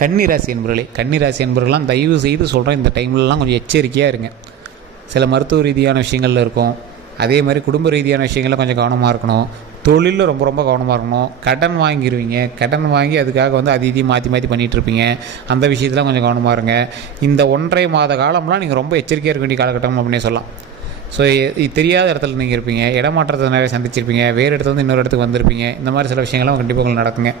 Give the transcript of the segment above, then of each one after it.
கன்னிராசி என்பவர்களே, கன்னிராசி என்பவர்கள்லாம் தயவு செய்து சொல்கிறேன், இந்த டைம்லலாம் கொஞ்சம் எச்சரிக்கையாக இருங்க. சில மருத்துவ ரீதியான விஷயங்கள்ல இருக்கும், அதே மாதிரி குடும்ப ரீதியான விஷயங்களில் கொஞ்சம் கவனமாக இருக்கணும். தொழிலில் ரொம்ப ரொம்ப கவனமாக இருக்கணும். கடன் வாங்கிடுவீங்க, கடன் வாங்கி அதுக்காக வந்து அது இதையும் மாற்றி மாற்றி பண்ணிகிட்ருப்பீங்க. அந்த விஷயத்தில் கொஞ்சம் கவனமாக இருங்க. இந்த 1.5 மாத காலம்லாம் நீங்கள் ரொம்ப எச்சரிக்கையாக இருக்க வேண்டிய காலகட்டம் அப்படின்னே சொல்லலாம். ஸோ தெரியாத இடத்துல நீங்கள் இருப்பீங்க, இடமாற்றத்தை நிறைய சந்திச்சிருப்பீங்க, வேறு இடத்துல வந்து இன்னொரு இடத்துக்கு வந்திருப்பீங்க. இந்த மாதிரி சில விஷயங்கள்லாம் கண்டிப்பாக உங்களுக்கு நடக்குங்க.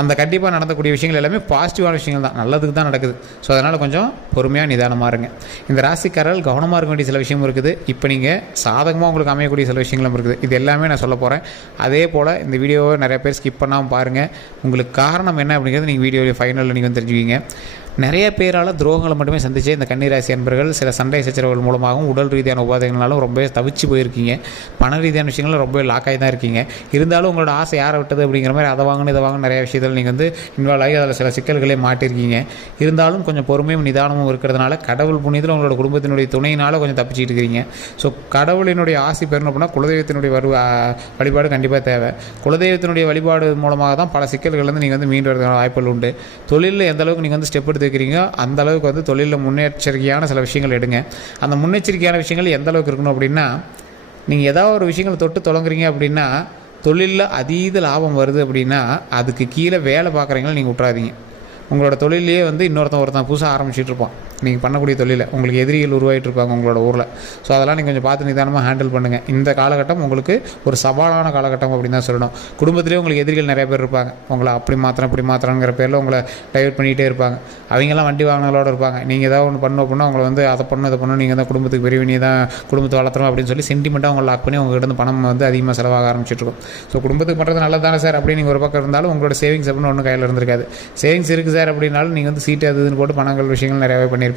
அந்த கண்டிப்பாக நடக்கக்கூடிய விஷயங்கள் எல்லாமே பாசிட்டிவான விஷயங்கள் தான், நல்லதுக்கு தான் நடக்குது. ஸோ அதனால் கொஞ்சம் பொறுமையாக நிதானமாக இருங்க. இந்த ராசிக்காரர்கள் கவனமாக இருக்க வேண்டிய சில விஷயமும் இருக்குது. இப்போ நீங்கள் சாதகமாக உங்களுக்கு அமையக்கூடிய சில விஷயங்களும் இருக்குது. இது எல்லாமே நான் சொல்ல போகிறேன். அதே போல் இந்த வீடியோவை நிறைய பேர் ஸ்கிப் பண்ணாமல் பாருங்கள். உங்களுக்கு காரணம் என்ன அப்படிங்கிறது நீங்கள் வீடியோவில் ஃபைனலில் நீங்கள் வந்து தெரிஞ்சுக்கிங்க. நிறைய பேரால் துரோகங்களை மட்டுமே சந்திச்சு இந்த கன்னிராசி அன்பர்கள் சில சண்டை சச்சரவுகள் மூலமாகவும் உடல் ரீதியான உபாதைகளாலும் ரொம்ப தவிச்சு போயிருக்கீங்க. பண ரீதியான விஷயங்களும் ரொம்ப லாக்காகி தான் இருக்கீங்க. இருந்தாலும் உங்களோட ஆசை யாரை விட்டது அப்படிங்கிற மாதிரி அதை வாங்கணும் இதை வாங்கணும் நிறைய விஷயத்தில் நீங்கள் வந்து இன்வால்வ் ஆகி அதில் சில சிக்கல்களே மாட்டிருக்கீங்க. இருந்தாலும் கொஞ்சம் பொறுமையும் நிதானமும் இருக்கிறதுனால கடவுள் புண்ணியத்தில் உங்களோட குடும்பத்தினுடைய துணையினால் கொஞ்சம் தப்பிச்சிட்டு இருக்கிறீங்க. ஸோ கடவுளினுடைய ஆசை பெறணும் அப்படின்னா குலதெய்வத்தினுடைய வழிபாடு கண்டிப்பாக தேவை. குலதெய்வத்தினுடைய வழிபாடு மூலமாக தான் பல சிக்கல்கள்லேருந்து நீங்கள் வந்து மீண்டு வரதுக்கான வாய்ப்புகள் உண்டு. தொழிலில் எந்த அளவுக்கு நீங்கள் வந்து ஸ்டெப் எடுத்து வைக்கிறீங்க அந்த அளவுக்கு வந்து தொழிலில் முன்னெச்சரிக்கையான சில விஷயங்கள் எடுங்க. அந்த முன்னெச்சரிக்கையான விஷயங்கள் எந்த அளவுக்கு இருக்கணும் அப்படின்னா, நீங்கள் ஏதாவது ஒரு விஷயங்களை தொட்டு தொடங்குறீங்க அப்படின்னா தொழிலில் அதீத லாபம் வருது அப்படின்னா அதுக்கு கீழே வேலை பார்க்குறீங்களா நீங்கள் விட்றாதீங்க. உங்களோட தொழிலே வந்து ஒருத்தன் புதுசாக ஆரம்பிச்சுட்டு இருப்பான். நீங்கள் பண்ணக்கூடிய தொழிலை உங்களுக்கு எதிரிகள் உருவாகிட்டு இருப்பாங்க உங்களோட ஊரில். ஸோ அதெல்லாம் நீங்கள் கொஞ்சம் பார்த்து நிதானமாக ஹேண்டில் பண்ணுங்கள். இந்த காலகட்டம் உங்களுக்கு ஒரு சவாலான காலகட்டம் அப்படின்னு தான் சொல்லணும். குடும்பத்திலே உங்களுக்கு எதிரிகள் நிறைய பேர் இருப்பாங்க. உங்களை அப்படி மாத்திரம் இப்படி மாத்திரங்கிற பேரில் உங்களை டைவர்ட் பண்ணிகிட்டே இருப்பாங்க. அவங்கெல்லாம் வண்டி வாங்கினதோடு இருப்பாங்க. நீங்கள் ஏதாவது ஒன்று பண்ணணும் அப்படின்னா உங்களை வந்து அதை பண்ணணும் இதை பண்ணணும், நீங்கள் தான் குடும்பத்துக்கு பெரிய நீ தான் குடும்பத்தை வளர்த்துறோம் அப்படின்னு சொல்லி சென்டிமெண்ட்டாக உங்களை லாக் பண்ணி உங்கள்கிட்ட இருந்து பணம் வந்து அதிகமாக செலவாக ஆரம்பிச்சிட்ருக்கும். ஸோ குடும்பத்துக்கு பண்ணுறது நல்லது தானே சார் அப்படின்னு நீங்கள் ஒரு பக்கம் இருந்தாலும் உங்களோட சேவிங்ஸ் அப்படின்னு ஒன்றும் கையில் இருந்திருக்காது. சேவிங்ஸ் இருக்குது சார் அப்படின்னாலும் நீங்கள் வந்து சீட்டு அதுன்னு போட்டு பணங்கள் விஷயங்கள் நிறையாவே பண்ணியிருப்பீங்க.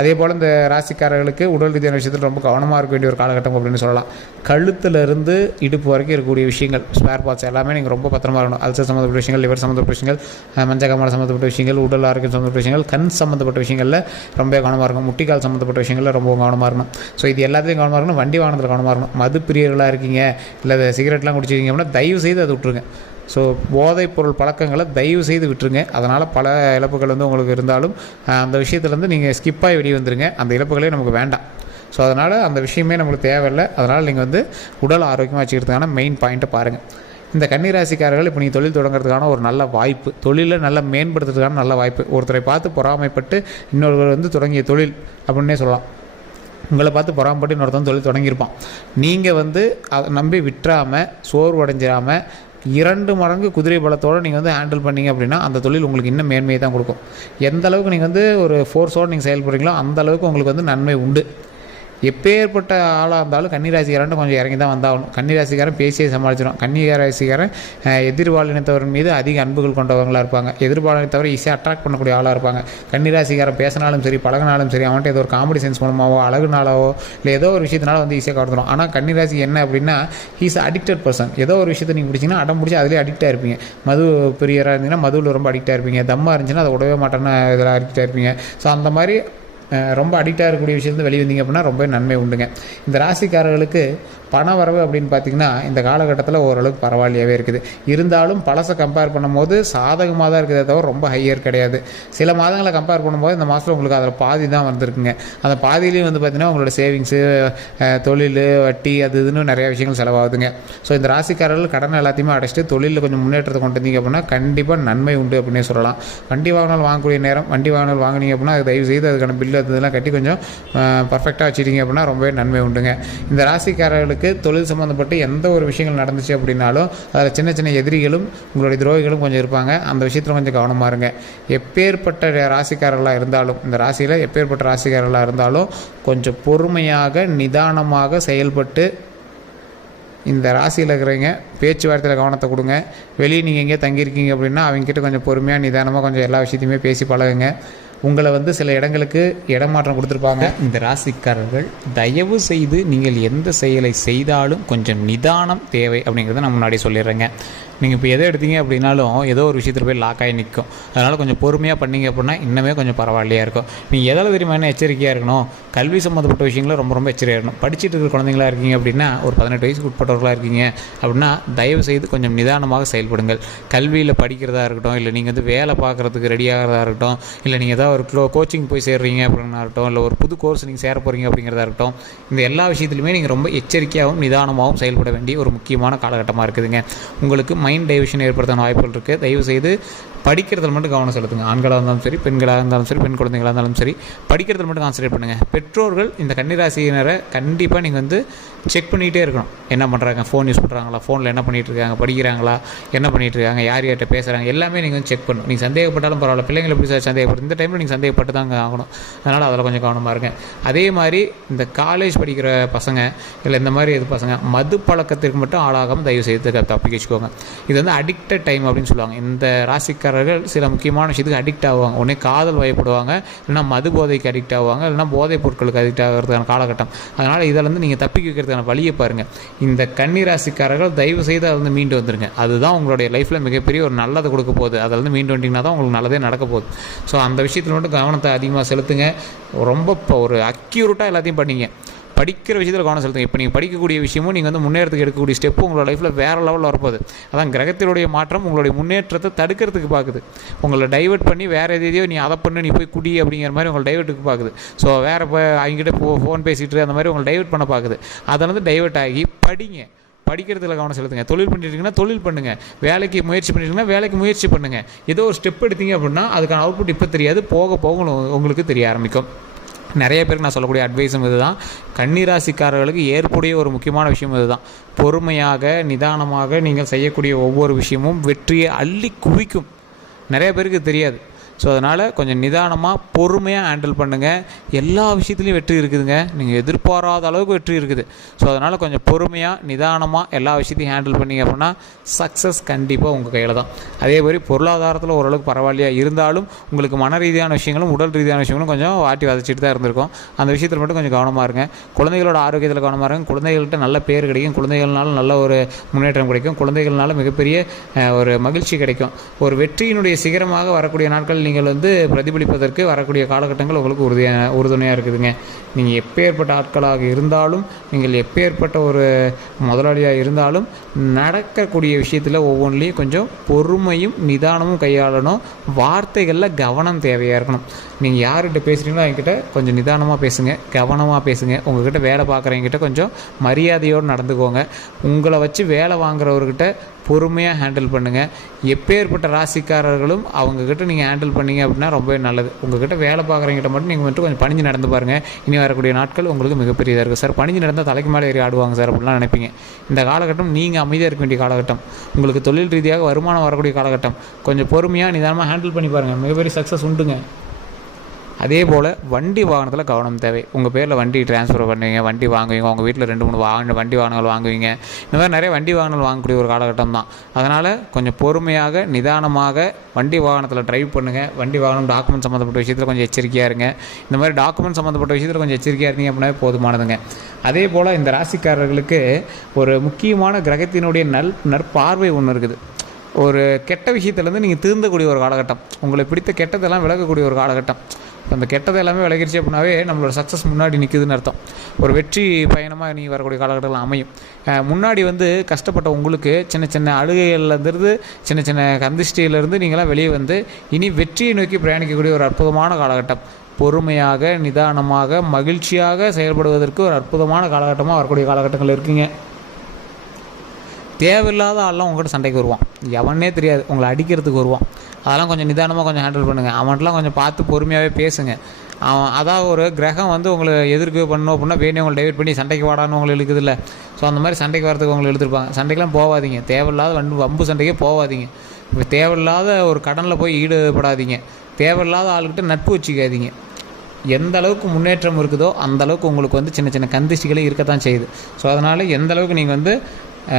அதே போல் இந்த ராசிக்காரர்களுக்கு உடல் ரீதியான விஷயத்தில் ரொம்ப கவனமாக இருக்க வேண்டிய ஒரு காலகட்டம் அப்படின்னு சொல்லலாம். கழுத்துலேருந்து இடுப்பு வரைக்கும் இருக்கக்கூடிய விஷயங்கள் ஸ்பேர் பார்ட்ஸ் எல்லாமே நீங்கள் ரொம்ப பத்திரமா இருக்கணும். அல்சர் சம்மந்தப்பட்ட விஷயங்கள், லிவர் சம்மந்தப்பட்ட விஷயங்கள், மஞ்சக்காமலை சம்மந்தப்பட்ட விஷயங்கள், உடல் ஆரோக்கியம் சம்மந்தப்பட்ட விஷயங்கள், கண் சம்மந்தப்பட்ட விஷயங்களில் ரொம்ப கவனமாக இருக்கணும். முட்டிக்கால் சம்மந்தப்பட்ட விஷயங்களில் ரொம்ப கவனமாக இருக்கணும். ஸோ இது எல்லாத்தையும் கவனமாக இருக்கணும். வண்டி வாகனத்தில் கவனமாக இருக்கணும். மது பிரியர்களாக இருக்கீங்க இல்லை சிகரெட்லாம் குடிச்சிருக்கீங்க அப்படின்னா தயவு செய்து அதை விட்டுருங்க. ஸோ போதைப் பொருள் பழக்கங்களை தயவு செய்து விட்டுருங்க. அதனால் பல இழப்புகள் வந்து உங்களுக்கு இருந்தாலும் அந்த விஷயத்துலேருந்து நீங்கள் ஸ்கிப்பாகி வெளியே வந்துடுங்க. அந்த இழப்புகளே நமக்கு வேண்டாம். ஸோ அதனால் அந்த விஷயமே நம்மளுக்கு தேவையில்லை. அதனால் நீங்கள் வந்து உடல் ஆரோக்கியமாக வச்சுக்கிறதுக்கான மெயின் பாயிண்ட்டை பாருங்கள். இந்த கன்னிராசிக்காரர்கள் இப்போ நீங்கள் தொழில் தொடங்குறதுக்கான ஒரு நல்ல வாய்ப்பு, தொழிலை நல்லா மேம்படுத்துறதுக்கான நல்ல வாய்ப்பு. ஒருத்தரை பார்த்து பொறாமைப்பட்டு இன்னொருவர் வந்து தொடங்கிய தொழில் அப்படின்னே சொல்லலாம். உங்களை பார்த்து பொறாமைப்பட்டு இன்னொருத்தன் தொழில் தொடங்கியிருப்பான். நீங்கள் வந்து அதை நம்பி விட்டுறாமல் சோர்வடைஞ்சிடாமல் 2 மடங்கு குதிரை பலத்தோடு நீங்கள் வந்து ஹேண்டில் பண்ணிங்க அப்படின்னா அந்த தொழில் உங்களுக்கு இன்னும் மேன்மையை தான் கொடுக்கும். எந்த அளவுக்கு நீங்கள் வந்து ஒரு ஃபோர்ஸோடு நீங்கள் செயல்படுறீங்களோ அந்த அளவுக்கு உங்களுக்கு வந்து நன்மை உண்டு. எப்பேற்பட்ட ஆளாக இருந்தாலும் கன்னிராசிக்காரன் கொஞ்சம் இறங்கி தான் வந்தாகணும். கன்னிராசிக்காரன் பேசியே சமாளிச்சிடும். கன்னிராசிக்காரன் எதிர்பாலினத்தவர் மீது அதிக அன்புகள் கொண்டவங்களாக இருப்பாங்க. எதிர்பாலினத்தவரை ஈஸியாக அட்ராக்ட் பண்ணக்கூடிய ஆளாக இருப்பாங்க. கன்னிராசிக்காரன் பேசினாலும் சரி பழகினாலும் சரி அவன்கிட்ட ஏதோ ஒரு காமெடி சென்ஸ் மூலமாகவோ அழகுனாலவோ இல்லை ஏதோ ஒரு விஷயத்தினால வந்து ஈஸியாக கவர்ந்துடும். ஆனால் கன்னிராசி என்ன அப்படின்னா ஹீஸ் அடிக்டட் பர்சன். ஏதோ ஒரு விஷயத்தை நீங்கள் பிடிச்சிங்கன்னா அடம் பிடிச்சி அதிலே அடிக்டாக இருப்பீங்க. மது பிரியராக இருந்தீங்கன்னா மதுவில் ரொம்ப அடிக்டாக இருப்பீங்க. தம்மாக இருந்துச்சுன்னா அதை உடவே மாட்டேன்னு இதில் அடிக்டாக இருப்பீங்க. ஸோ அந்த மாதிரி ரொம்ப அடிக்டாக இருக்கக்கூடிய விஷயத்தை வெளியே வந்தீங்க அப்படின்னா ரொம்ப நன்மை உண்டுங்க. இந்த ராசிக்காரர்களுக்கு பண வரவு அப்படின்னு பார்த்திங்கன்னா இந்த காலகட்டத்தில் ஓரளவுக்கு பரவாயில்லையாகவே இருக்குது. இருந்தாலும் பழசை கம்பேர் பண்ணும்போது சாதகமாக தான் இருக்குதே தவிர ரொம்ப ஹையர் கிடையாது. சில மாதங்களை கம்பேர் பண்ணும்போது இந்த மாதத்தில் உங்களுக்கு அதில் பாதி தான் வந்திருக்குங்க. அந்த பாதியிலையும் வந்து பார்த்திங்கன்னா உங்களோட சேவிங்ஸு, தொழில், வட்டி அது இதுன்னு நிறையா விஷயங்கள் செலவாகுதுங்க. ஸோ இந்த ராசிக்காரர்கள் கடன் எல்லாத்தையுமே அடைச்சிட்டு தொழிலில் கொஞ்சம் முன்னேற்றத்தை கொண்டு வந்தீங்க அப்படின்னா கண்டிப்பாக நன்மை உண்டு அப்படின்னே சொல்லலாம். வண்டி வாகனம் வாங்கக்கூடிய நேரம் வண்டி வாகனம் வாங்கினீங்க அப்படின்னா அது தயவு செய்து அதுக்கான பில்லு அதெல்லாம் கட்டி கொஞ்சம் பர்ஃபெக்டாக வச்சுட்டீங்க அப்படின்னா ரொம்பவே நன்மை உண்டுங்க. இந்த ராசிக்காரர்களுக்கு தொழில் சம்மந்தப்பட்டு எந்த ஒரு விஷயங்கள் நடந்துச்சு அப்படின்னாலும் அதில் சின்ன சின்ன எதிரிகளும் உங்களுடைய துரோகிகளும் கொஞ்சம் இருப்பாங்க. அந்த விஷயத்தில் கொஞ்சம் கவனமாக இருங்க. எப்பேற்பட்ட ராசிக்காரர்களாக இருந்தாலும் இந்த ராசியில் எப்பேற்பட்ட ராசிக்காரர்களாக இருந்தாலும் கொஞ்சம் பொறுமையாக நிதானமாக செயல்பட்டு இந்த ராசியில் இருக்கிறவங்க பேச்சுவார்த்தையில் கவனத்தை கொடுங்க. வெளியே நீங்கள் எங்கேயே தங்கியிருக்கீங்க அப்படின்னா அவங்ககிட்ட கொஞ்சம் பொறுமையாக நிதானமாக கொஞ்சம் எல்லா விஷயத்தையுமே பேசி பழகுங்க. உங்களை வந்து சில இடங்களுக்கு இடமாற்றம் கொடுத்துருப்பாங்க. இந்த ராசிக்காரர்கள் தயவு செய்து நீங்கள் எந்த செயலை செய்தாலும் கொஞ்சம் நிதானம் தேவை அப்படிங்கிறத நான் முன்னாடி சொல்லிடுறேங்க. நீங்கள் இப்போ எதை எடுத்தீங்க அப்படின்னாலும் ஏதோ ஒரு விஷயத்தில் போய் லாக் ஆகி நிற்கும். அதனால் கொஞ்சம் பொறுமையாக பண்ணிங்க அப்படின்னா இன்னுமே கொஞ்சம் பரவாயில்லையாக இருக்கும். நீங்கள் எதில் தெரியுமா என்ன எச்சரிக்கையாக இருக்கணும், கல்வி சம்மந்தப்பட்ட விஷயங்களும் ரொம்ப ரொம்ப எச்சரிக்கையாக இருக்கணும். படிச்சுட்டு இருக்கிற குழந்தைங்களா இருக்கீங்க அப்படின்னா, ஒரு 18 வயசுக்கு உட்பட்டவர்களாக இருக்கீங்க அப்படின்னா தயவு செய்து கொஞ்சம் நிதானமாக செயல்படுங்கள். கல்வியில் படிக்கிறதா இருக்கட்டும், இல்லை நீங்கள் வந்து வேலை பார்க்குறதுக்கு ரெடியாகிறதா இருக்கட்டும், இல்லை நீங்கள் ஏதாவது ஒரு கோச்சிங் போய் சேர்றீங்க அப்படின்னா இருக்கட்டும், இல்லை ஒரு புது கோர்ஸ் நீங்கள் சேர போகிறீங்க அப்படிங்கிறதா இருக்கட்டும், இந்த எல்லா விஷயத்துலையுமே நீங்கள் ரொம்ப எச்சரிக்கையாகவும் நிதானமாகவும் செயல்பட வேண்டிய ஒரு முக்கியமான காலகட்டமாக இருக்குதுங்க. உங்களுக்கு மைண்ட் டைவர்ஷன் ஏற்படுத்த வாய்ப்புகள் இருக்குது. தயவுசெய்து படிக்கிறதுல மட்டும் கவனம் செலுத்துங்க. ஆண்களாக இருந்தாலும் சரி, பெண்களாக இருந்தாலும் சரி, பெண் குழந்தைகளாக இருந்தாலும் சரி, படிக்கிறதுல மட்டும் கான்சன்ட்ரேட் பண்ணுங்கள். பெற்றோர்கள் இந்த கன்னிராசியினரை கண்டிப்பாக நீங்கள் வந்து செக் பண்ணிகிட்டே இருக்கணும். என்ன பண்ணுறாங்க, ஃபோன் யூஸ் பண்ணுறாங்களா, ஃபோனில் என்ன பண்ணிகிட்டு இருக்காங்க, படிக்கிறாங்களா, என்ன பண்ணிகிட்டு இருக்காங்க, யார் யார்கிட்ட பேசுகிறாங்க, எல்லாமே நீங்கள் வந்து செக் பண்ணணும். நீங்கள் சந்தேகப்பட்டாலும் பரவாயில்ல, பிள்ளைங்களை எப்படி சந்தேகப்படும், இந்த டைமில் நீங்கள் சந்தேகப்பட்டு தாங்க ஆகணும். அதனால் அதில் கொஞ்சம் கவனமாக இருங்க. அதே மாதிரி இந்த காலேஜ் படிக்கிற பசங்க, இல்லை இந்த மாதிரி இது பசங்க மது பழக்கத்திற்கு மட்டும் ஆளாகாமல் தயவு செய்து தப்பிக்க வச்சுக்கோங்க. இது வந்து அடிக்டட் டைம் அப்படின்னு சொல்லுவாங்க. இந்த ராசிக்காரர்கள் சில முக்கியமான விஷயத்துக்கு அடிக்ட் ஆகுவாங்க. உடனே காதல் வயப்படுவாங்க, இல்லைனா மது போதைக்கு அடிக்ட் ஆகுவாங்க, இல்லைனா போதைப் பொருட்களுக்கு அடிக்ட் ஆகிறதுக்கான காலகட்டம். அதனால் இதிலேருந்து நீங்கள் தப்பிக்க வைக்கிறதுக்கான வழியை பாருங்கள். இந்த கன்னிராசிக்காரர்கள் தயவு செய்து அதை வந்து மீண்டு வந்துருங்க. அதுதான் உங்களுடைய லைஃப்பில் மிகப்பெரிய ஒரு நல்லதை கொடுக்க போகுது. அதில் மீண்டு வந்தீங்கன்னா தான் உங்களுக்கு நல்லதே நடக்க போகுது. ஸோ அந்த விஷயத்தில் மட்டும் கவனத்தை அதிகமாக செலுத்துங்க. ரொம்ப ஒரு அக்யூரேட்டாக எல்லாத்தையும் பண்ணிங்க. படிக்கிற விஷயத்தில் கவனம் செலுத்துங்க. இப்போ நீங்கள் படிக்கக்கூடிய விஷயமும் நீங்கள் வந்து முன்னேறத்துக்கு எடுக்கக்கூடிய ஸ்டெப்பு உங்களோட லைஃப்பில் வேறு லெவலில் வரப்போகுது. அதான் கிரகத்தினுடைய மாற்றம் உங்களுடைய முன்னேற்றத்தை தடுக்கிறதுக்கு பார்க்குது. உங்களை டைவெர்ட் பண்ணி வேறு எதையோ நீ அதை பண்ணு, நீ போய் குடி அப்படிங்கிற மாதிரி உங்களை டைவெர்ட்டுக்கு பார்க்குது. ஸோ வேறு இப்போ அவங்ககிட்ட ஃபோன் பேசிகிட்டு அந்த மாதிரி உங்களை டைவெர்ட் பண்ண பார்க்குது. அதில் டைவெர்ட் ஆகி படிங்க. படிக்கிறதுல கவனம் செலுத்துங்க. தொழில் பண்ணிட்டீங்கன்னா தொழில் பண்ணுங்கள். வேலைக்கு முயற்சி பண்ணிட்டீங்கன்னா வேலைக்கு முயற்சி பண்ணுங்கள். ஏதோ ஒரு ஸ்டெப் எடுத்தீங்க அப்படின்னா அதுக்கான அவுட்புட் இப்போ தெரியாது, போக போக உங்களுக்கு தெரிய ஆரம்பிக்கும். நிறைய பேருக்கு நான் சொல்லக்கூடிய அட்வைஸும் இது தான். கன்னிராசிக்காரர்களுக்கு ஏற்புடைய ஒரு முக்கியமான விஷயம் இது தான். பொறுமையாக நிதானமாக நீங்கள் செய்யக்கூடிய ஒவ்வொரு விஷயமும் வெற்றியை அள்ளி குவிக்கும். நிறைய பேருக்கு தெரியாது. ஸோ அதனால் கொஞ்சம் நிதானமாக பொறுமையாக ஹேண்டில் பண்ணுங்கள். எல்லா விஷயத்துலையும் வெற்றி இருக்குதுங்க. நீங்கள் எதிர்பாராத அளவுக்கு வெற்றி இருக்குது. ஸோ அதனால் கொஞ்சம் பொறுமையாக நிதானமாக எல்லா விஷயத்தையும் ஹேண்டில் பண்ணிங்க அப்படின்னா சக்ஸஸ் கண்டிப்பாக உங்கள் கையில் தான். அதே மாதிரி பொருளாதாரத்தில் ஓரளவுக்கு பரவாயில்லையாக இருந்தாலும் உங்களுக்கு மன ரீதியான விஷயங்களும் உடல் ரீதியான விஷயங்களும் கொஞ்சம் வாட்டி வதச்சிட்டு தான் இருந்திருக்கும். அந்த விஷயத்தில் மட்டும் கொஞ்சம் கவனமாக இருங்க. குழந்தைகளோட ஆரோக்கியத்தில் கவனமாக இருங்க. குழந்தைகள்கிட்ட நல்ல பேர் கிடைக்கும். குழந்தைகள்னால நல்ல ஒரு முன்னேற்றம் கிடைக்கும். குழந்தைகள்னால மிகப்பெரிய ஒரு மகிழ்ச்சி கிடைக்கும். ஒரு வெற்றியினுடைய சிகரமாக வரக்கூடிய நாட்கள் நீங்கள் வந்து பிரதிபலிப்பதற்கு வரக்கூடிய காலகட்டங்கள் உங்களுக்கு உறுதுணையாக இருக்குதுங்க. நீங்கள் எப்பேற்பட்ட ஆட்களாக இருந்தாலும், நீங்கள் எப்பேற்பட்ட ஒரு முதலாளியாக இருந்தாலும் நடக்கக்கூடிய விஷயத்தில் ஒவ்வொன்றிலையும் கொஞ்சம் பொறுமையும் நிதானமும் கையாளணும். வார்த்தைகளில் கவனம் தேவையாக இருக்கணும். நீங்கள் யார்கிட்ட பேசுகிறீங்களோ அவங்ககிட்ட கொஞ்சம் நிதானமாக பேசுங்க, கவனமாக பேசுங்க. உங்கள்கிட்ட வேலை பார்க்குறவங்ககிட்ட கொஞ்சம் மரியாதையோடு நடந்துக்கோங்க. உங்களை வச்சு வேலை வாங்குறவர்கிட்ட பொறுமையாக ஹேண்டில் பண்ணுங்கள். எப்பேற்பட்ட ராசிக்காரர்களும் அவங்கக்கிட்ட நீங்கள் ஹேண்டில் பண்ணிங்க அப்படின்னா ரொம்பவே நல்லது. உங்கள்கிட்ட வேலை பார்க்குறவங்ககிட்ட மட்டும் நீங்கள் மட்டும் கொஞ்சம் பணிஞ்சு நடந்து பாருங்கள். இனி வரக்கூடிய நாட்கள் உங்களுக்கு மிகப்பெரியதாக இருக்குது. சார் பணிஞ்சு நடந்தால் தலைக்கு மேலே ஏறி ஆடுவாங்க சார் அப்படிலாம் நினைப்பீங்க. இந்த காலகட்டம் நீங்கள் அமைதியாக இருக்க வேண்டிய காலகட்டம். உங்களுக்கு தொழில் ரீதியாக வருமானம் வரக்கூடிய காலகட்டம். கொஞ்சம் பொறுமையாக நிதானமாக ஹேண்டில் பண்ணி பாருங்கள். மிகப்பெரிய சக்ஸஸ் உண்டுங்க. அதே போல் வண்டி வாகனத்தில் கவனம் தேவை. உங்கள் பேரில் வண்டி ட்ரான்ஸ்ஃபர் பண்ணுவீங்க, வண்டி வாங்குவீங்க, உங்கள் வீட்டில் 2-3 வண்டி வாகனங்கள் வாங்குவீங்க. இந்த மாதிரி நிறைய வண்டி வாகனங்கள் வாங்கக்கூடிய ஒரு காலகட்டம் தான். அதனால் கொஞ்சம் பொறுமையாக நிதானமாக வண்டி வாகனத்தில் ட்ரைவ் பண்ணுங்கள். வண்டி வாகனம் டாக்குமெண்ட் சம்மந்தப்பட்ட விஷயத்தில் கொஞ்சம் எச்சரிக்கையாக இருங்க. இந்த மாதிரி டாக்குமெண்ட் சம்மந்தப்பட்ட விஷயத்தில் கொஞ்சம் எச்சரிக்கையாக இருந்தீங்க அப்படின்னா போதுமானதுங்க. அதே போல் இந்த ராசிக்காரர்களுக்கு ஒரு முக்கியமான கிரகத்தினுடைய நற்பார்வை ஒன்று இருக்குது. ஒரு கெட்ட விஷயத்துலேருந்து நீங்கள் திருந்தக்கூடிய ஒரு காலகட்டம். உங்களை பிடித்த கெட்டதெல்லாம் விலகக்கூடிய ஒரு காலகட்டம். அந்த கெட்டதை எல்லாமே விலகிடுச்சு அப்படின்னாவே நம்மளோட சக்ஸஸ் முன்னாடி நிற்குதுன்னு அர்த்தம். ஒரு வெற்றி பயணமாக நீ வரக்கூடிய காலகட்டத்தில் அமையும். முன்னாடி வந்து கஷ்டப்பட்ட உங்களுக்கு சின்ன சின்ன அழுகைகள்லேருந்து சின்ன சின்ன கந்திஷ்டியிலேருந்து நீங்களாம் வெளியே வந்து இனி வெற்றியை நோக்கி பிரயாணிக்கக்கூடிய ஒரு அற்புதமான காலகட்டம். பொறுமையாக நிதானமாக மகிழ்ச்சியாக செயல்படுவதற்கு ஒரு அற்புதமான காலகட்டமாக வரக்கூடிய காலகட்டங்கள் இருக்குங்க. தேவையில்லாத ஆள்லாம் உங்கள்கிட்ட சண்டைக்கு வருவான். எவனே தெரியாது, உங்களை அடிக்கிறதுக்கு வருவான். அதெல்லாம் கொஞ்சம் நிதானமாக கொஞ்சம் ஹேண்டில் பண்ணுங்கள். அவன்கிட்டலாம் கொஞ்சம் பார்த்து பொறுமையாகவே பேசுங்க. அவன் அதாவது ஒரு கிரகம் வந்து உங்களை எதிர்க்கு பண்ணணும் அப்படின்னா வேணே உங்களை டைவெர்ட் பண்ணி சண்டைக்கு வாடான்னு உங்களை இழுக்குது இல்லை. ஸோ அந்த மாதிரி சண்டைக்கு வரதுக்கு உங்களை இழுத்துருப்பாங்க. சண்டைக்கெலாம் போகாதீங்க. தேவையில்லாத வம்பு சண்டைக்கே போகாதீங்க. இப்போ தேவையில்லாத ஒரு கடனில் போய் ஈடுபடாதீங்க. தேவையில்லாத ஆளுக்கிட்ட நட்பு வச்சுக்காதீங்க. எந்த அளவுக்கு முன்னேற்றம் இருக்குதோ அந்த அளவுக்கு உங்களுக்கு வந்து சின்ன சின்ன கந்திஷ்டிகளே இருக்கத்தான் செய்யுது. ஸோ அதனால் எந்த அளவுக்கு நீங்கள் வந்து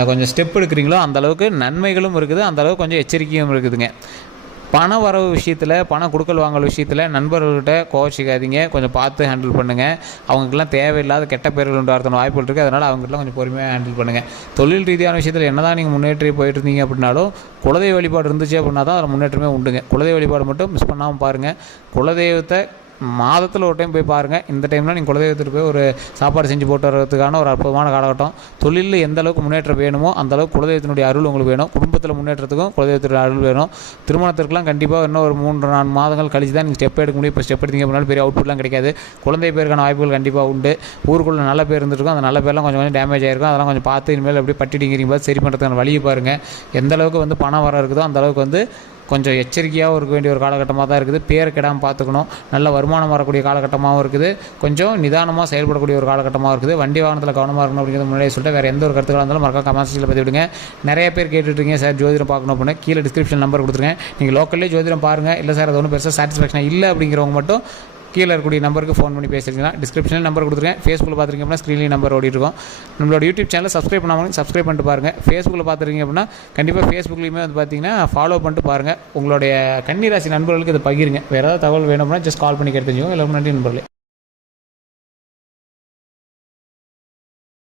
கொஞ்சம் ஸ்டெப் எடுக்கிறீங்களோ அந்தளவுக்கு நன்மைகளும் இருக்குது, அந்தளவுக்கு கொஞ்சம் எச்சரிக்கையும் இருக்குதுங்க. பண வரவு விஷயத்தில், பணம் கொடுக்கல் வாங்கல் விஷயத்தில் நண்பர்கள்கிட்ட கோவச்சிக்காதீங்க. கொஞ்சம் பார்த்து ஹேண்டில் பண்ணுங்கள். அவங்களுக்கெல்லாம் தேவையில்லாத கெட்ட பேர்கள் உண்டாகிறதுன வாய்ப்புகள் இருக்குது. அதனால் அவங்ககிட்டலாம் கொஞ்சம் பொறுமையாக ஹேண்டில் பண்ணுங்கள். தொழில் ரீதியான விஷயத்தில் என்ன தான் நீங்கள் முன்னேற்றி போயிட்டு இருந்தீங்க அப்படின்னாலும் குலதெய்வ வழிபாடு இருந்துச்சு அப்படின்னா தான் அதில் முன்னேற்றமே உண்டுங்க. குலதெய்வ வழிபாடு மட்டும் மிஸ் பண்ணாமல் பாருங்கள். குலதெய்வத்தை மாதத்தில் ஒரு டைம் போய் பாருங்கள். இந்த டைம்லாம் நீங்கள் குலதெய்வத்துக்கு போய் ஒரு சாப்பாடு செஞ்சு போட்டு வர்றதுக்கான ஒரு அற்புதமான காலகட்டம். தொழிலில் எந்த அளவுக்கு முன்னேற்றம் வேணுமோ அந்தளவுக்கு குலதெய்வத்தினுடைய அருள் உங்களுக்கு வேணும். குடும்பத்தில் முன்னேற்றத்துக்கும் குலதெய்வத்தினுடைய அருள் வேணும். திருமணத்திற்கெலாம் கண்டிப்பாக இன்னும் ஒரு 3-4 மாதங்கள் கழிச்சு தான் நீங்கள் ஸ்டெப் எடுக்க முடியும். இப்போ ஸ்டெப் எடுத்தீங்க அப்படின்னாலும் பெரிய அவுட்புட்லாம் கிடைக்காது. குழந்தை பேருக்கான வாய்ப்புகள் கண்டிப்பாக உண்டு. ஊருக்குள்ளே நல்ல பேர் இருந்துருக்கும். அந்த நல்ல பேர்லாம் கொஞ்சம் டேமேஜ் ஆகிருக்கும். அதெல்லாம் கொஞ்சம் பார்த்து இனிமேல் எப்படி பட்டிடிங்கிறீங்க பார்த்து சரி பண்ணுறதுக்கான வழியை பாருங்கள். எந்த அளவுக்கு பணம் வர இருக்குதோ அந்த அளவுக்கு கொஞ்சம் எச்சரிக்கையாகவும் இருக்க வேண்டிய ஒரு காலகட்டமாக தான் இருக்குது. பேர் கெடாமல் பார்த்துக்கணும். நல்ல வருமானம் வரக்கூடிய காலகட்டமாகவும் இருக்குது. கொஞ்சம் நிதானமாக செயல்படக்கூடிய ஒரு காலகட்டமாக இருக்குது. வண்டி வாகனத்தில் கவனமாக இருக்கணும் அப்படிங்கிறது முன்னாடியே சொல்லிட்டு வேறு எந்த ஒரு கருத்துக்களாக இருந்தாலும் மறக்காம கமெண்ட் செக்ஷனில் பற்றி விடுங்க. நிறைய பேர் கேட்டுட்ருக்கீங்க சார் ஜோதிடம் பார்க்கணும் அப்படின்னு. கீழே டிஸ்கிரிப்ஷன் நம்பர் கொடுத்துருங்க. நீங்கள் லோக்கல்லே ஜோதிடம் பாருங்கள். இல்லை சார் அது ஒன்றும் பெருசாக சாட்டிஸ்ஃபேக்ஷன் இல்லை அப்படிங்கிறவங்க மட்டும் கீழே இருக்கக்கூடிய நம்பருக்கு ஃபோன் பண்ணி பேசுறீங்களா. டிஸ்கிரிப்ஷனில் நம்பர் கொடுத்துருக்கேன். ஃபேஸ்புக்கில் பார்த்துருக்கீங்க அப்படின்னா ஸ்க்ரீன்லேயும் நம்பர் ஓடிட்டுருக்கோம். நம்மளோட யூடியூப் சேனலை சப்ஸ்கிரைப் பண்ணாமல் சப்ஸ்கிரைப் பண்ணிட்டு பாருங்கள். ஃபேஸ்புக்கில் பார்த்துருக்கீங்க அப்படின்னா கண்டிப்பாக ஃபேஸ்புக்லேயுமே பார்த்தீங்கன்னா ஃபாலோ பண்ணிட்டு பாருங்கள். உங்களுடைய கன்னிராசி நண்பர்களுக்கு இதை பகிருங்க. வேறு ஏதாவது தகவல் வேணும் அப்படின்னா ஜஸ்ட் கால் பண்ணி கேட்டு தெரிஞ்சுக்கோங்க. எல்லாருக்கும் நன்றி நண்பர்களே.